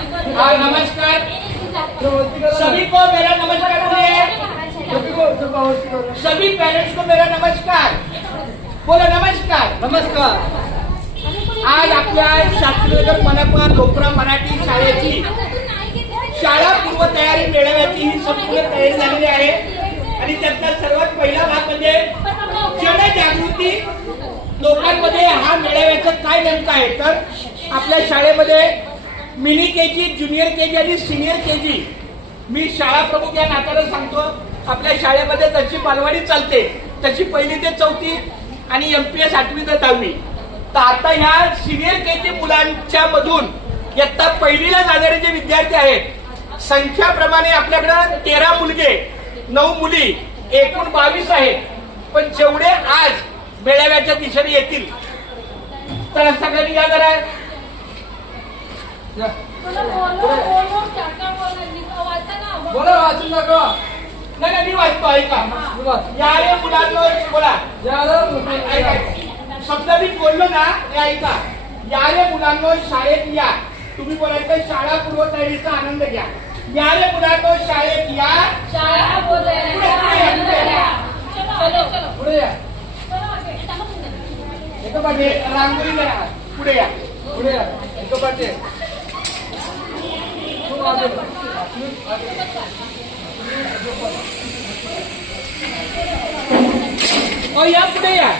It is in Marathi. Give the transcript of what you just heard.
नमस्कार सभी को मेरा नमस्कार बोलिए। सभी पेरेंट्स को मेरा नमस्कार बोलो। नमस्कार नमस्कार। आज आपल्या शास्त्रीनगर मनपा लोकरा मराठी शाळेची शाळा पूर्व तयारी मेळाव्याची ही संपूर्ण तयारी झालेली आहे आणि त्यातला सर्वात पहिला भाग म्हणजे जनजागृती लोकांमध्ये। हा मेळाव्याचं काय नेमकं आहे तर आपल्या शाळेमध्ये मिनी केजी, ज्युनियर केजी आणि सिनियर केजी, मी शाळा प्रमुख या नात्याने सांगतो, आपल्या शाळेमध्ये जशी बालवाडी चालते तशी पहिली ते चौथी आणि MPS 8वी ते 10वी, तर आता ह्या सिनियर केजी मुलांच्या मधून इयत्ता पहिलीला जाणारे जे विद्यार्थी आहेत संख्याप्रमाणे आपल्याकडे 13 मुलगे 9 मुली एकूण 22 आहेत। पण जेवढे आज मेळाव्याच्या दिशेने येतील तर सगळ्यांनी या जरा बोला वाचून दाखवा। नाही मी वाचतो ऐका। या रे मुलांनो बोला ऐका, शब्द मी बोललो ना हे ऐका। या रे मुलांनो शाळेत या, तुम्ही बोलायचं शाळा पूर्व तयारीचा आनंद घ्या। या रे मुलांनो शाळेत या, शाळा पूर्व पुढे या। एकोपाटे रांगोळी करा, पुढे या पुढे या एकोपाटे। या पुढे या।